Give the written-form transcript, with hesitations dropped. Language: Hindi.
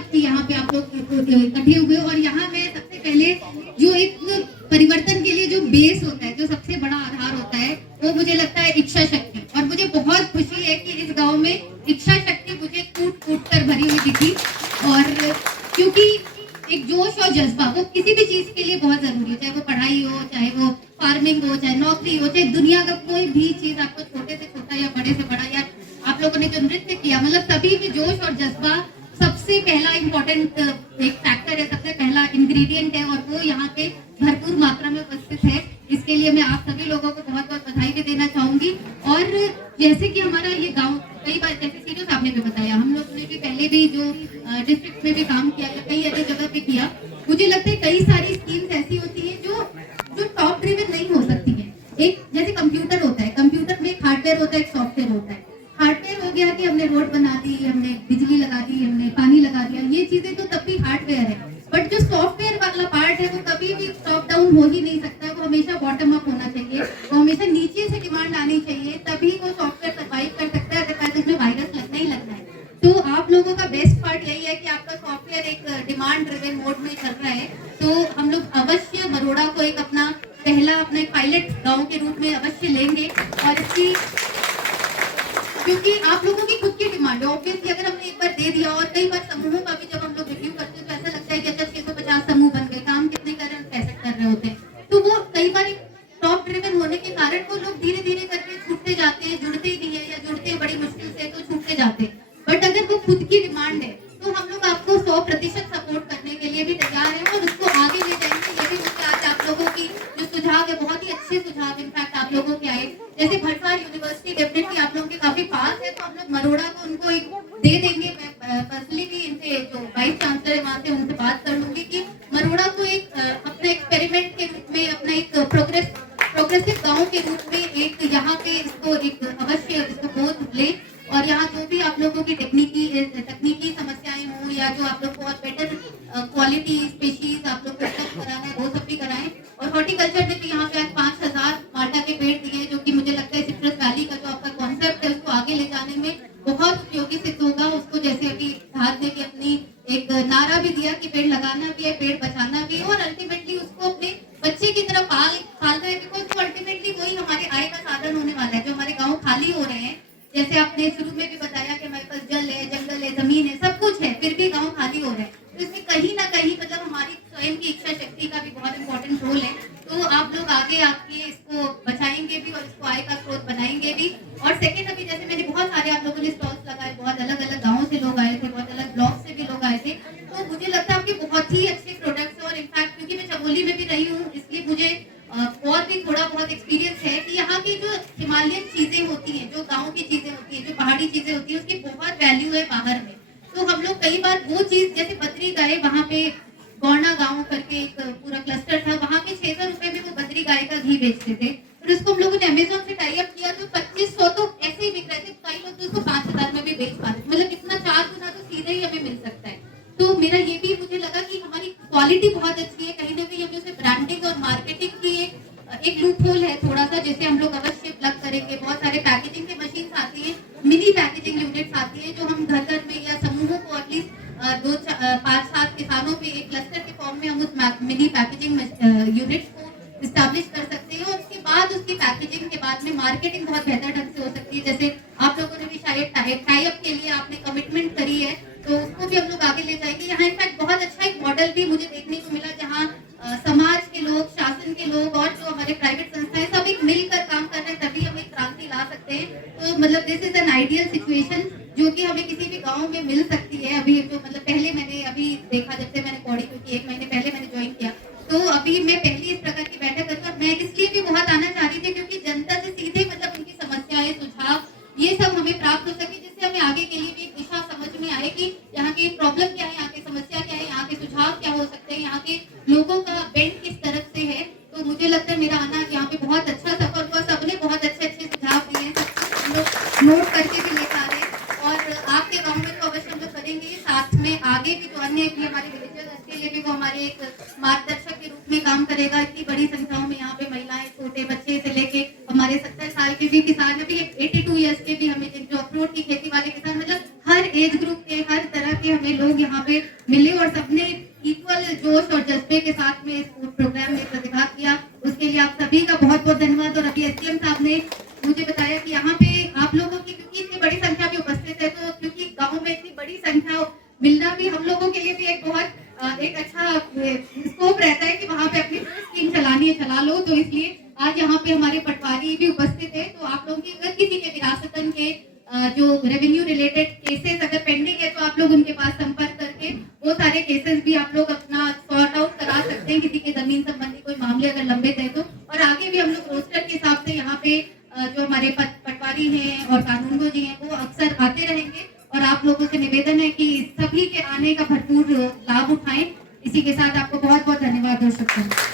वक्त यहाँ पे आप लोग इकट्ठे हुए, और यहाँ में सबसे पहले जो एक परिवर्तन के लिए जो बेस होता है, जो सबसे बड़ा आधार होता है, वो मुझे लगता है इच्छा शक्ति। और मुझे बहुत खुशी है कि इस गांव में इच्छा शक्ति मुझे कूट कूट कर भरी हुई दिखी। और क्योंकि एक जोश और जज्बा वो किसी भी चीज के लिए बहुत जरूरी है, चाहे वो पढ़ाई हो, चाहे वो फार्मिंग हो, चाहे नौकरी हो, चाहे दुनिया का कोई भी चीज आपको छोटे से छोटा या बड़े से बड़ा, या आप लोगों ने जो नृत्य किया, मतलब सभी में जोश और जज्बा सबसे पहला इम्पोर्टेंट एक फैक्टर है, सबसे पहला इंग्रेडिएंट है, और वो यहाँ पे भरपूर मात्रा में उपस्थित है। इसके लिए मैं आप सभी लोगों को बहुत बहुत बधाई भी देना चाहूंगी। और जैसे कि हमारा ये गांव कई बार, जैसे सीधो साहब ने भी बताया, हम लोग ने भी पहले भी जो डिस्ट्रिक्ट में भी काम किया या कई ऐसी जगह पे किया, मुझे लगता है कई सारी स्कीम्स ऐसी होती है जो टॉप ड्रिवन नहीं हो सकती है। एक जैसे कंप्यूटर होता है, कंप्यूटर में एक हार्डवेयर होता है, एक सॉफ्टवेयर होता है। हार्डवेयर हो गया कि हमने रोड बना दी, हमने बिजली लगा दी, हमने पानी लगा दिया, ये चीजें तो तब भी हार्डवेयर है। बट जो सॉफ्टवेयर वाला पार्ट है वो कभी भी टॉप डाउन हो ही नहीं सकता, वो हमेशा बॉटम अप होना चाहिए, वो हमेशा नीचे से डिमांड आनी चाहिए, तभी वो सॉफ्टवेयर सर्वाइव कर सकता है। अदरवाइज उसमें वायरस लगना ही लगना है। तो आप लोगों का बेस्ट पार्ट यही है कि आपका सॉफ्टवेयर एक डिमांड ड्रिवन मोड में चल रहा है। तो हम लोग अवश्य मरोड़ा को एक अपना एक पायलट गांव के रूप में अवश्य लेंगे। और इसकी क्योंकि आप लोगों की खुद की डिमांड है, ऑब्वियसली अगर हमने एक बार दे दिया, और कई बार समूहों का भी जब हम लोग रिव्यू करते हैं तो ऐसा लगता है कि अच्छा 650 समूह बन गए, काम कितने कर रहे हैं, 65 कर रहे होते हैं। तो वो कई बार टॉप ड्रिवन होने के कारण वो लोग धीरे धीरे करके छूटते जाते हैं, जुड़ते ही नहीं है, या जुड़ते हैं बड़ी मुश्किल से, तो छूटते जाते हैं। बट अगर वो खुद की डिमांड है तो हम लोग आपको 100% सपोर्ट करने के लिए भी तैयार है, और उसको आगे ले जाएंगे। ये भी मुझे आज आप लोगों की जो सुझाव है, बहुत ही अच्छे सुझाव इनफैक्ट आप लोगों के आए। जैसे भरसार यूनिवर्सिटी डेफिनेटली आप लोगों के काफी पास है, तो हम लोग मरोड़ा को उनको एक दे देंगे। मैं पर्सनली भी इनसे जो वाइस चांसलर है वहां से उनसे बात कर लूंगी कि मरोड़ा को एक अपना एक्सपेरिमेंट के रूप में, अपना एक प्रोग्रेसिव गांव के रूप में एक यहाँ पे इसको एक अवश्य इसको गोद ले। और यहाँ जो भी आप लोगों की तकनीकी समस्याएं हों, या जो आप लोग को और बेटर क्वालिटी स्पीशीज आप लोग को कराना है, वो सब भी कराएं। और हॉर्टिकल्चर ने भी यहाँ पे आज 5000 माल्टा के पेड़ दिए, जो कि मुझे लगता है सिट्रस वैली का जो आपका कॉन्सेप्ट है उसको आगे ले जाने में बहुत उपयोगी सिद्ध होगा। उसको जैसे अभी भारत ने भी अपनी एक नारा भी दिया कि पेड़ लगाना भी है, पेड़ बचाना भी है, और अल्टीमेटली उसको अपने बच्चे की तरह पालना है। बिकॉज अल्टीमेटली वही हमारे आय का साधन होने वाला है। जो हमारे गाँव खाली हो रहे हैं, जैसे आपने शुरू में भी बताया कि हमारे पास जल है, जंगल है, जमीन है, सब कुछ है, फिर भी गांव खाली हो रहे हैं। तो इसमें कहीं ना कहीं मतलब हमारी स्वयं की इच्छा शक्ति का भी बहुत इंपॉर्टेंट रोल है। तो आप लोग आगे आके इसको बचाएंगे भी और इसको आय का स्रोत बनाएंगे भी। और सेकेंड, अभी जैसे मैंने बहुत सारे आप लोगों ने स्टॉल्स लगाए, बहुत अलग अलग गाँव से लोग आए थे, बहुत अलग ब्लॉक से भी लोग आए थे। तो मुझे लगता है आपके बहुत ही अच्छे प्रोडक्ट्स, और इनफैक्ट क्योंकि मैं चमोली में भी रही हूँ, इसलिए मुझे और भी थोड़ा बहुत एक्सपीरियंस है कि यहाँ की जो हिमालयन चीजें होती हैं, जो गांव की चीजें होती हैं, जो पहाड़ी चीजें होती हैं, उसकी बहुत वैल्यू है बाहर में। तो हम लोग कई बार वो चीज, जैसे बद्री गाय, वहाँ पे गौना गांव करके एक पूरा क्लस्टर था, वहाँ पे 600 रुपए में वो बद्री गाय का घी बेचते थे। फिर उसको हम लोगों ने अमेजोन से टाई अप किया, तो 2500 तो ऐसे ही बिक रहे थे। कई लोग तो उसको 5000 में भी बेच पा रहे, मतलब इतना 4 गुना तो सीधे ही हमें मिल सकता है। तो मेरा ये भी मुझे लगा कि हमारी क्वालिटी बहुत अच्छी है, कहीं ना कहीं हमें उसे ब्रांडिंग और मार्केटिंग की एक लूप होल है थोड़ा सा, जैसे हम लोग अवश्य प्लग करेंगे। बहुत सारे पैकेजिंग की मशीन आती है, मिनी पैकेजिंग यूनिट्स आती है, जो हम घर घर में या समूहों को एटलीस्ट 5-7 किसानों पे एक क्लस्टर के फॉर्म में हम उस मिनी पैकेजिंग यूनिट्स को स्टैब्लिश कर सकते हैं। और उसके बाद उसकी पैकेजिंग के बाद में मार्केटिंग बहुत बेहतर ढंग से हो सकती है। जैसे आप लोगों ने भी शायद टाई अप के लिए आपने कमिटमेंट करी है, तो उसको भी हम लोग आगे ले जाएंगे। यहाँ इनफैक्ट बहुत अच्छा एक मॉडल भी मुझे देखने को मिला, जहाँ समाज के लोग, शासन के लोग और जो हमारे प्राइवेट संस्थाएं सब एक मिलकर काम कर रहे हैं, तभी हम एक क्रांति ला सकते हैं। तो मतलब this is an ideal situation जो कि हमें किसी भी गांव में मिल सकती है। अभी जो मतलब पहले मैंने अभी देखा, जब से मैंने पौड़ी, क्योंकि 1 महीने पहले मैंने ज्वाइन किया, तो अभी मैं पहली इस प्रकार की बैठक करूँ। मैं इसलिए भी बहुत आना चाह रही थी क्योंकि जनता से सीधे मतलब उनकी समस्याएं, सुझाव, ये सब हमें प्राप्त हो सके, जिससे हमें आगे के लिए भी एक दिशा समझ में आए कि यहाँ की प्रॉब्लम क्या है, यहाँ की समस्या क्या है, यहाँ के सुझाव क्या हो सकते हैं, यहाँ के लोगों का बेंड किस तरफ से है। तो मुझे लगता है मेरा आना यहाँ पे बहुत अच्छा सफर हुआ। सबने बहुत अच्छे अच्छे सुझाव दिए हैं, हम लोग नोट करके भी लेकर आ रहे हैं। और आपके गाँव में तो अवश्य हम लोग करेंगे, साथ में आगे भी जो अन्य भी हमारे विलेजर्स, उसके लिए भी वो हमारे एक मार्गदर्शक के रूप में काम करेगा। इतनी बड़ी संख्याओं में यहाँ पे महिलाएं, छोटे बच्चे से लेके हमारे 70 साल के भी किसान, अभी 82 ईयर्स के भी हमें, जो अखरोट की खेती वाले किसान, मतलब हर एज ग्रुप के, हर तरह के हमें लोग यहाँ पे मिले और सबने इक्वल जोश और जज्बे के साथ में इस प्रोग्राम में प्रतिभाग किया। उसके लिए आप सभी का बहुत बहुत धन्यवाद। और अभी एसडीएम साहब ने मुझे बताया कि यहाँ पे आप लोगों की क्योंकि इतनी बड़ी संख्या में उपस्थित है, तो क्योंकि गाँव में इतनी बड़ी संख्या मिलना भी हम लोगों के लिए भी एक बहुत एक अच्छा स्कोप रहता है कि वहाँ पे अपनी स्कीम चलानी है, चला लो। तो इसलिए आज यहाँ पे हमारे पटवारी भी उपस्थित है। तो आप लोगों की अगर किसी के विरासतन के जो रेवेन्यू रिलेटेड केसेस अगर पेंडिंग है, तो आप लोग उनके पास संपर्क करके वो सारे केसेस भी आप लोग अपना सॉर्ट आउट करा सकते हैं। किसी के जमीन संबंधी कोई मामले अगर लंबित है तो। और आगे भी हम लोग रोस्टर के हिसाब से यहाँ पे जो हमारे पटवारी हैं और कानूनगो जी हैं वो अक्सर आते रहेंगे। और आप लोगों से निवेदन है कि सभी के आने का भरपूर लाभ उठाएं। इसी के साथ आपको बहुत बहुत धन्यवाद दर्शकों।